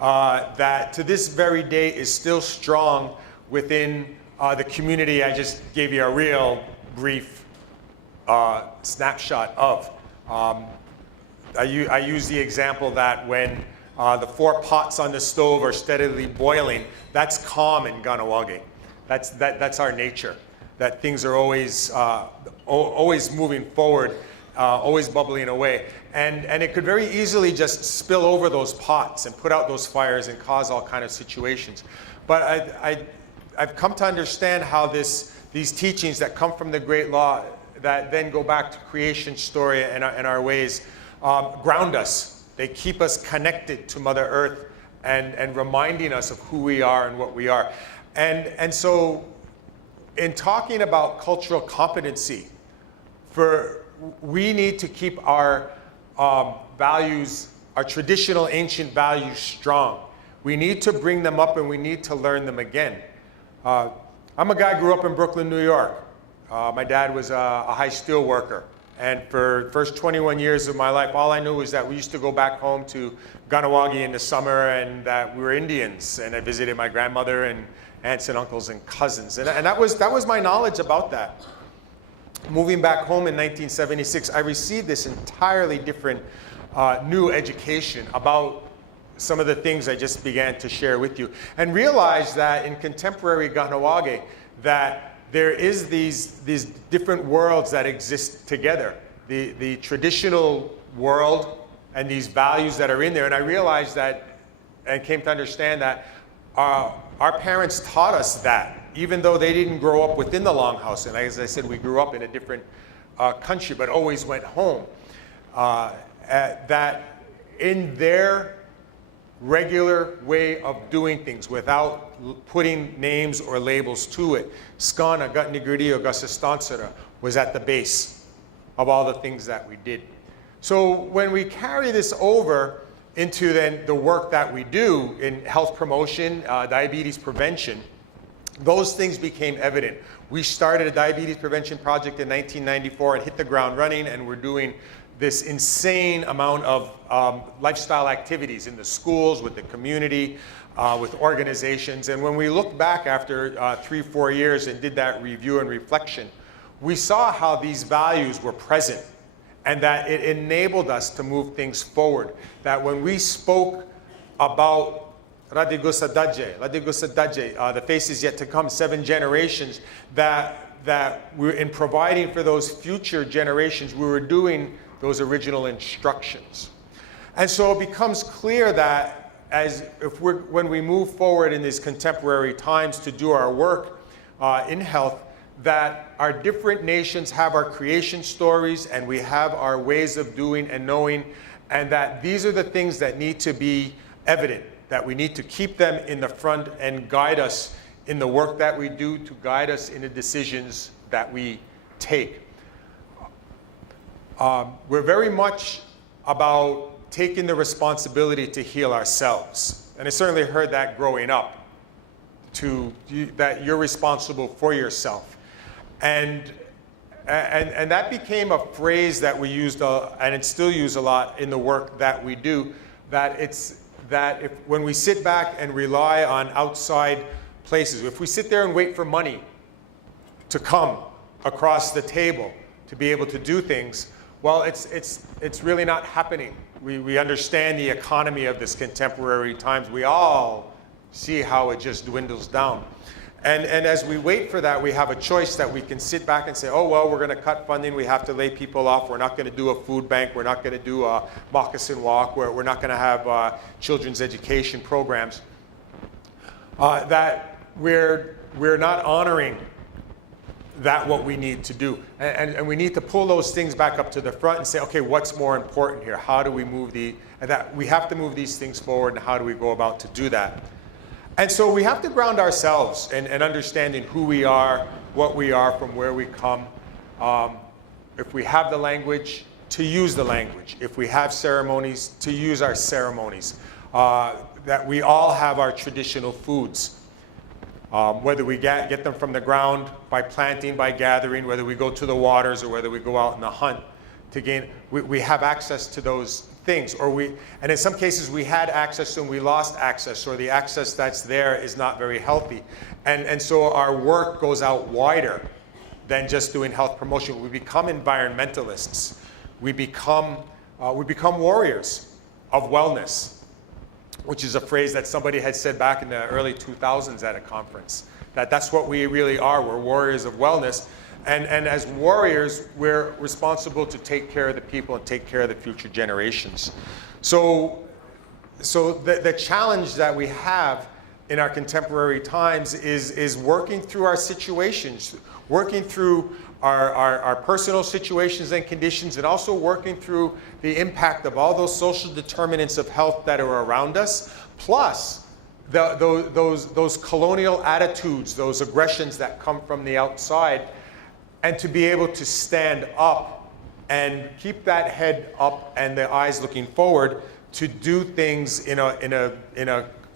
that to this very day is still strong within the community I just gave you a real brief snapshot of. I use the example that when the 4 pots on the stove are steadily boiling, that's calm in Kahnawake. That's our nature, that things are always moving forward, always bubbling away. And it could very easily just spill over those pots and put out those fires and cause all kind of situations. But I've come to understand how these teachings that come from the Great Law that then go back to creation story and our ways ground us. They keep us connected to Mother Earth and reminding us of who we are and what we are. And so in talking about cultural competency, we need to keep our values, our traditional ancient values strong. We need to bring them up and we need to learn them again. I'm a guy who grew up in Brooklyn, New York. My dad was a high steel worker. And for the first 21 years of my life, all I knew was that we used to go back home to Kahnawake in the summer and that we were Indians. And I visited my grandmother and aunts and uncles and cousins. And that was my knowledge about that. Moving back home in 1976, I received this entirely different new education about some of the things I just began to share with you. And realized that in contemporary Kahnawake, that there is these different worlds that exist together. The traditional world and these values that are in there. And I realized that and came to understand that our parents taught us that, even though they didn't grow up within the Longhouse. And as I said, we grew up in a different country, but always went home. That in their regular way of doing things without putting names or labels to it, Skana, Gatniguriyo, Gasastansara was at the base of all the things that we did. So when we carry this over into then the work that we do in health promotion, diabetes prevention, those things became evident. We started a diabetes prevention project in 1994 and hit the ground running, and we're doing this insane amount of lifestyle activities in the schools, with the community, with organizations. And when we looked back after 3-4 years and did that review and reflection, we saw how these values were present and that it enabled us to move things forward. That when we spoke about Radigusa Daje, the faces yet to come, 7 generations, that we're in providing for those future generations, we were doing those original instructions. And so it becomes clear that when we move forward in these contemporary times to do our work in health, that our different nations have our creation stories and we have our ways of doing and knowing, and that these are the things that need to be evident, that we need to keep them in the front and guide us in the work that we do, to guide us in the decisions that we take. We're very much about taking the responsibility to heal ourselves. And I certainly heard that growing up, that you're responsible for yourself. And that became a phrase that we used, and it's still used a lot in the work that we do, that when we sit back and rely on outside places, if we sit there and wait for money to come across the table to be able to do things, well, it's really not happening. We understand the economy of this contemporary times. We all see how it just dwindles down. And as we wait for that, we have a choice that we can sit back and say, oh, well, we're going to cut funding. We have to lay people off. We're not going to do a food bank. We're not going to do a moccasin walk. We're not going to have children's education programs. That we're not honoring what we need to do. And we need to pull those things back up to the front and say, okay, what's more important here? How do we move that we have to move these things forward, and how do we go about to do that? And so we have to ground ourselves in understanding who we are, what we are, from where we come. If we have the language, to use the language. If we have ceremonies, to use our ceremonies. That we all have our traditional foods. Whether we get them from the ground, by planting, by gathering, whether we go to the waters, or whether we go out in the hunt to gain, we have access to those things, and in some cases we had access and we lost access, or the access that's there is not very healthy. And so our work goes out wider than just doing health promotion. We become environmentalists. We become warriors of wellness, which is a phrase that somebody had said back in the early 2000s at a conference, that's what we really are. We're warriors of wellness. And as warriors, we're responsible to take care of the people and take care of the future generations. So the challenge that we have in our contemporary times is working through our situations, working through our personal situations and conditions, and also working through the impact of all those social determinants of health that are around us, plus those colonial attitudes, those aggressions that come from the outside, and to be able to stand up and keep that head up and the eyes looking forward to do things in a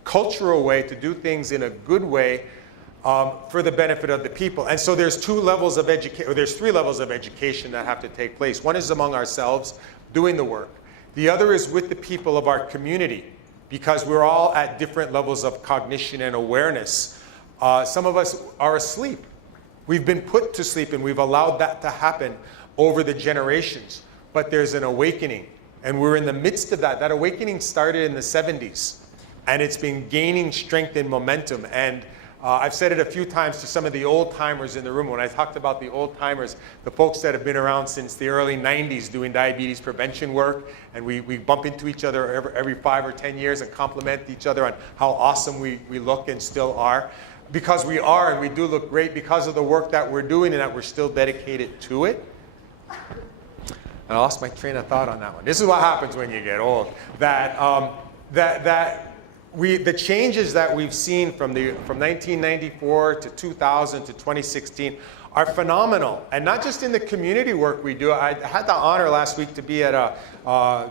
cultural way, to do things in a good way, for the benefit of the people. And so there's three levels of education that have to take place. One is among ourselves, doing the work. The other is with the people of our community, because we're all at different levels of cognition and awareness. Some of us are asleep. We've been put to sleep, and we've allowed that to happen over the generations. But there's an awakening, and we're in the midst of that. That awakening started in the 70s, and it's been gaining strength and momentum. And I've said it a few times to some of the old timers in the room. When I talked about the old timers, the folks that have been around since the early 90s doing diabetes prevention work, and we bump into each other every 5 or 10 years and compliment each other on how awesome we look and still are. Because we are, and we do look great because of the work that we're doing and that we're still dedicated to it. And I lost my train of thought on that one. This is what happens when you get old. The changes that we've seen from 1994 to 2000 to 2016 are phenomenal, and not just in the community work we do. I had the honor last week to be at a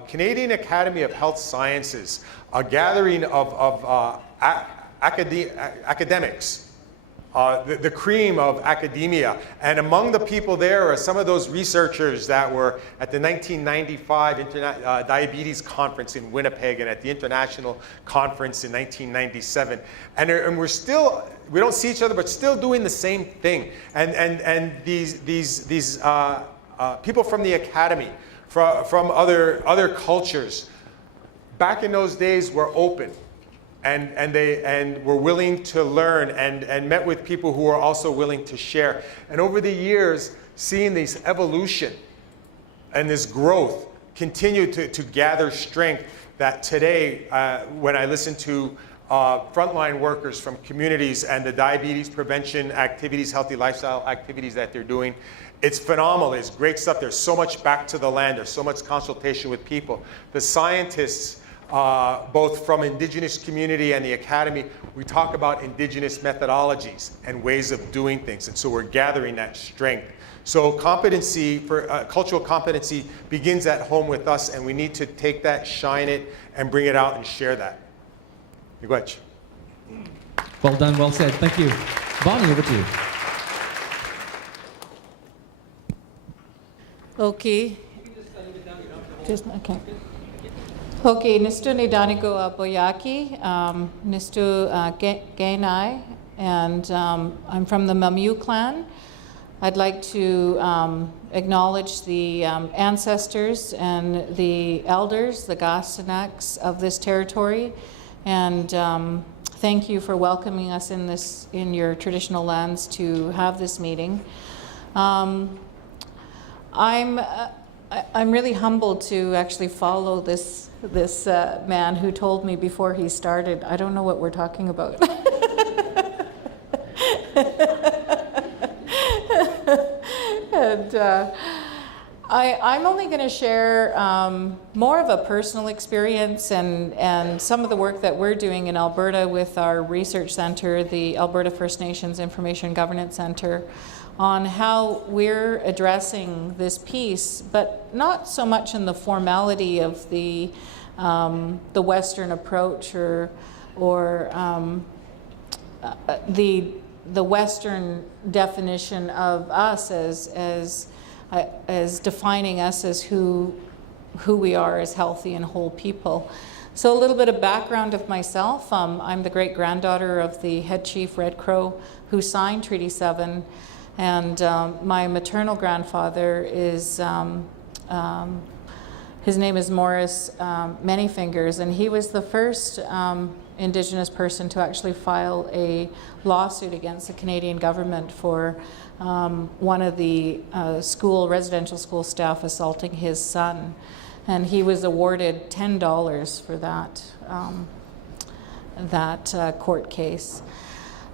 Canadian Academy of Health Sciences, a gathering of academics, the cream of academia. And among the people there are some of those researchers that were at the 1995 Diabetes Conference in Winnipeg and at the International Conference in 1997. And we don't see each other, but still doing the same thing. And these people from the academy, from other cultures, back in those days were open. And were willing to learn and met with people who were also willing to share. And over the years, seeing this evolution and this growth continue to gather strength, that today, when I listen to frontline workers from communities and the diabetes prevention activities, healthy lifestyle activities that they're doing, it's phenomenal. It's great stuff. There's so much back to the land. There's so much consultation with people. The scientists, both from Indigenous community and the Academy, we talk about Indigenous methodologies and ways of doing things. And so we're gathering that strength. So competency, cultural competency, begins at home with us, and we need to take that, shine it, and bring it out and share that. Miigwech. Well done, well said. Thank you. Bonnie, over to you. Okay. Okay, Nistu Nidaniko Boyaki, Nistu Gainai, and I'm from the Mamiu clan. I'd like to acknowledge the ancestors and the elders, the Gasanaks of this territory, and thank you for welcoming us in your traditional lands to have this meeting. I'm really humbled to actually follow this man who told me before he started, I don't know what we're talking about. And I'm only going to share more of a personal experience and some of the work that we're doing in Alberta with our research center, the Alberta First Nations Information Governance Center, on how we're addressing this piece, but not so much in the formality of the Western approach or the Western definition of us as defining us as who who we are as healthy and whole people. So a little bit of background of myself. I'm the great-granddaughter of the head chief Red Crow who signed Treaty 7, and my maternal grandfather is, his name is Morris Manyfingers, and he was the first Indigenous person to actually file a lawsuit against the Canadian government for one of the residential school staff assaulting his son. And he was awarded $10 for that court case.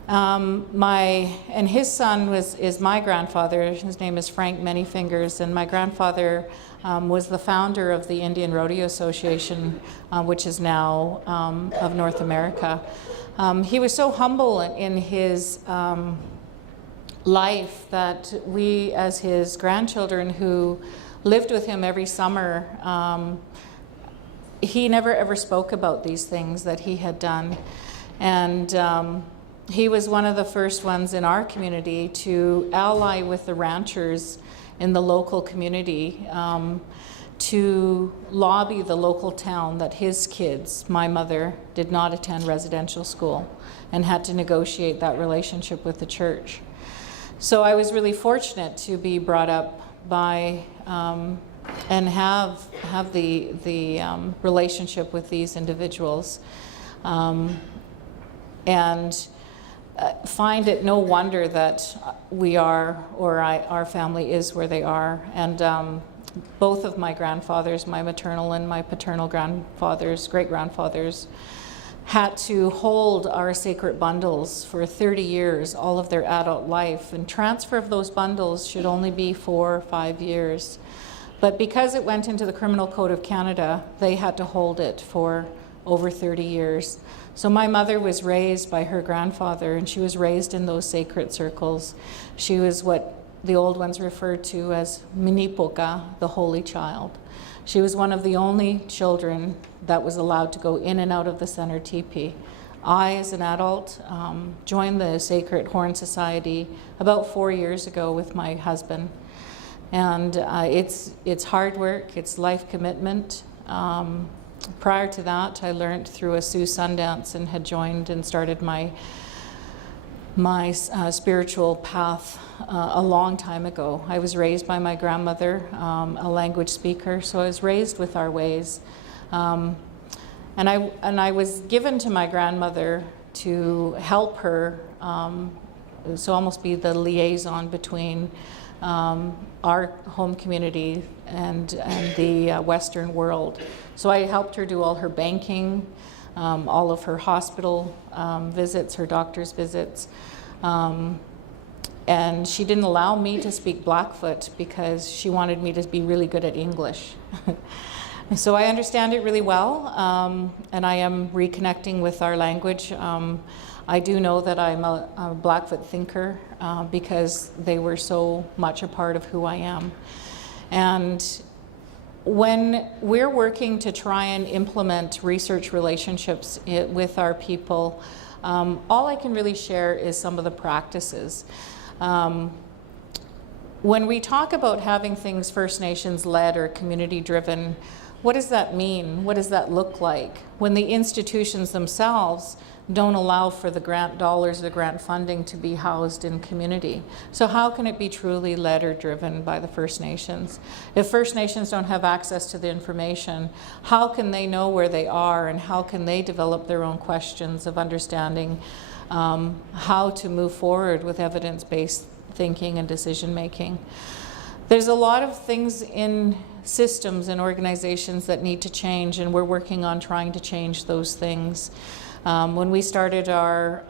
And his son is my grandfather. His name is Frank Manyfingers, and my grandfather was the founder of the Indian Rodeo Association, which is now of North America. He was so humble in his life that we, as his grandchildren who lived with him every summer, he never ever spoke about these things that he had done. And he was one of the first ones in our community to ally with the ranchers in the local community to lobby the local town that his kids, my mother, did not attend residential school and had to negotiate that relationship with the church. So I was really fortunate to be brought up by and have the relationship with these individuals, and find it no wonder that we are, or our family is where they are. And both of my grandfathers, my maternal and my paternal grandfathers, great-grandfathers, had to hold our sacred bundles for 30 years, all of their adult life. And transfer of those bundles should only be 4 or 5 years. But because it went into the Criminal Code of Canada, they had to hold it for over 30 years. So my mother was raised by her grandfather, and she was raised in those sacred circles. She was what the old ones referred to as Minipoka, the holy child. She was one of the only children that was allowed to go in and out of the center teepee. I, as an adult, joined the Sacred Horn Society about 4 years ago with my husband. And it's hard work, it's life commitment. Prior to that, I learned through a Sioux Sundance and had joined and started my spiritual path a long time ago. I was raised by my grandmother, a language speaker, so I was raised with our ways. And I was given to my grandmother to help her, so almost be the liaison between our home community and the Western world. So I helped her do all her banking, all of her hospital visits, her doctor's visits. And she didn't allow me to speak Blackfoot because she wanted me to be really good at English. So I understand it really well, and I am reconnecting with our language. I do know that I'm a Blackfoot thinker because they were so much a part of who I am. And when we're working to try and implement research relationships with our people, all I can really share is some of the practices. When we talk about having things First Nations led or community driven, what does that mean? What does that look like? When the institutions themselves don't allow for the grant dollars, the grant funding to be housed in community. So how can it be truly led or driven by the First Nations? If First Nations don't have access to the information, how can they know where they are, and how can they develop their own questions of understanding how to move forward with evidence-based thinking and decision making? There's a lot of things in systems and organizations that need to change, and we're working on trying to change those things. When we started our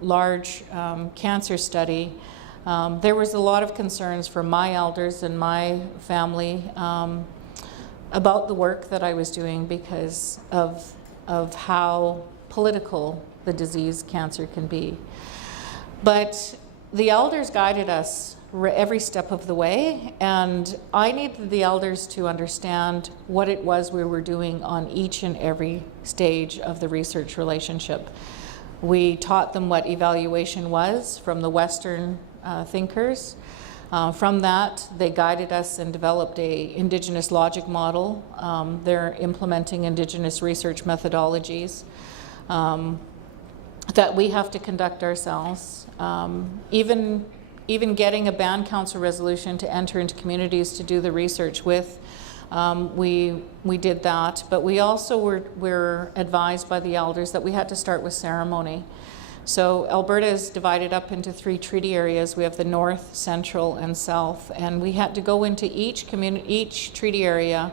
large cancer study, there was a lot of concerns from my elders and my family about the work that I was doing because of how political the disease cancer can be. But the elders guided us every step of the way, and I needed the elders to understand what it was we were doing on each and every stage of the research relationship. We taught them what evaluation was from the Western thinkers. From that, they guided us and developed a Indigenous logic model. They're implementing Indigenous research methodologies that we have to conduct ourselves. Even getting a band council resolution to enter into communities to do the research with, we did that. But we also were advised by the elders that we had to start with ceremony. So Alberta is divided up into 3 treaty areas. We have the north, central, and south, and we had to go into each treaty area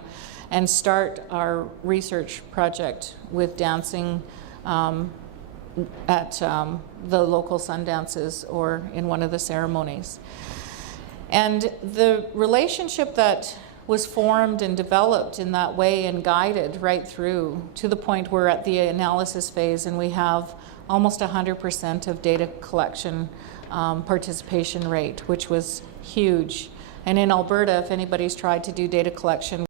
and start our research project with dancing at the local sun dances or in one of the ceremonies. And the relationship that was formed and developed in that way and guided right through to the point we're at the analysis phase, and we have almost 100% of data collection participation rate, which was huge. And in Alberta, if anybody's tried to do data collection